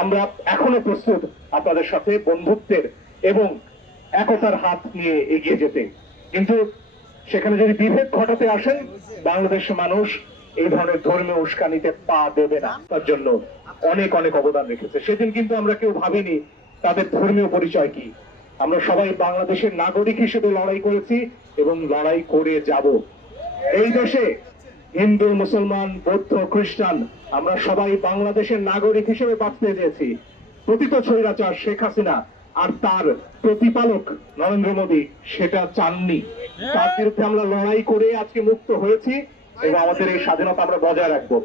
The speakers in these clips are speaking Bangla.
আমরা এখনো প্রস্তুত আপনাদের সাথে বন্ধুত্বের এবং একতার হাত নিয়ে এগিয়ে যেতে। কিন্তু সেখানে যদি বিভেদ ঘটাতে আসেন, বাংলাদেশের মানুষ এই ধরনের ধর্মীয় উস্কানিতে পা দেবে না। তার জন্য অনেক অনেক অবদান রেখেছে। সেদিন কিন্তু আমরা কেউ ভাবিনি তাদের ধর্মীয় পরিচয় কি। আমরা সবাই বাংলাদেশের নাগরিক হিসেবে লড়াই করেছি এবং লড়াই করে যাব। এই দেশে হিন্দু, মুসলমান, বৌদ্ধ, খ্রিস্টান আমরা সবাই বাংলাদেশের নাগরিক হিসেবে বাঁচতে চেয়েছি। প্রকৃত স্বৈরাচার শেখ হাসিনা আর তার প্রতিপালক নরেন্দ্র মোদী সেটা চাননি। তার বিরুদ্ধে আমরা লড়াই করে আজকে মুক্ত হয়েছি এবং আমাদের এই স্বাধীনতা আমরা বজায় রাখবো।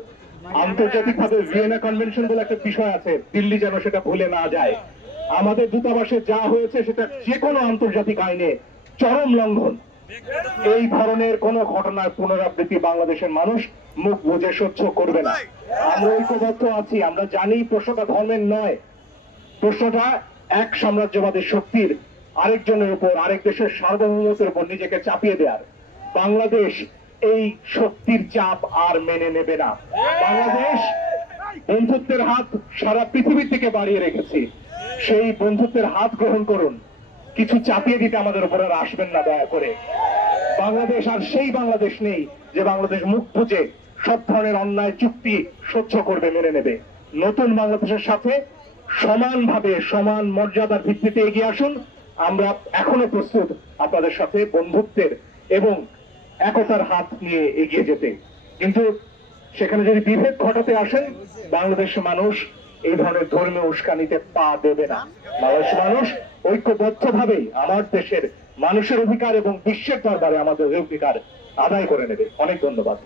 আন্তর্জাতিকভাবে ভিয়েনা কনভেনশন বলে একটা বিষয় আছে, দিল্লি যেন সেটা ভুলে না যায়। আমাদের দূতাবাসে যা হয়েছে সেটা যে কোনো আন্তর্জাতিক আইনে চরম লঙ্ঘন। এই ধরনের কোন ঘটনার পুনরাবৃত্তি বাংলাদেশের মানুষ মুখ বুজে সহ্য করবে না। আমরা ঐক্যবদ্ধ আছি। আমরা জানি প্রশ্নটা ধর্মের নয়, প্রশ্নটা এক সাম্রাজ্যবাদী শক্তির আরেকজনের উপর, আরেক দেশের সার্বভৌমত্বের উপর নিজেকে চাপিয়ে দেওয়ার। বাংলাদেশ এই শক্তির চাপ আর মেনে নেবে না। বাংলাদেশ বন্ধুত্বের হাত সারা পৃথিবী থেকে বাড়িয়ে রেখেছি। সেই বন্ধুত্বের হাত গ্রহণ করুন। কিছু চাপিয়ে দিতে আমাদের উপর আর আসবেন না দয়া করে। বাংলাদেশ আর সেই বাংলাদেশ নেই যে বাংলাদেশ মুখ বুজে সব ধরনের অন্যায় চুক্তি সহ্য করবে, মেনে নেবে। নতুন বাংলাদেশের সাথে সমানভাবে, সমান মর্যাদার ভিত্তিতে এগিয়ে আসুন। আমরা এখনো প্রস্তুত আপনাদের সাথে বন্ধুত্বের এবং একতার হাত নিয়ে এগিয়ে যেতে। কিন্তু সেখানে যদি বিভেদ ঘটাতে আসেন, বাংলাদেশের মানুষ এই ধরনের ধর্মীয় উস্কানিতে পা দেবে না। বাংলাদেশের মানুষ ঐক্যবদ্ধভাবেই আমার দেশের মানুষের অধিকার এবং বিশ্বের দরবারে আমাদের অধিকার আদায় করে নেবে। অনেক ধন্যবাদ।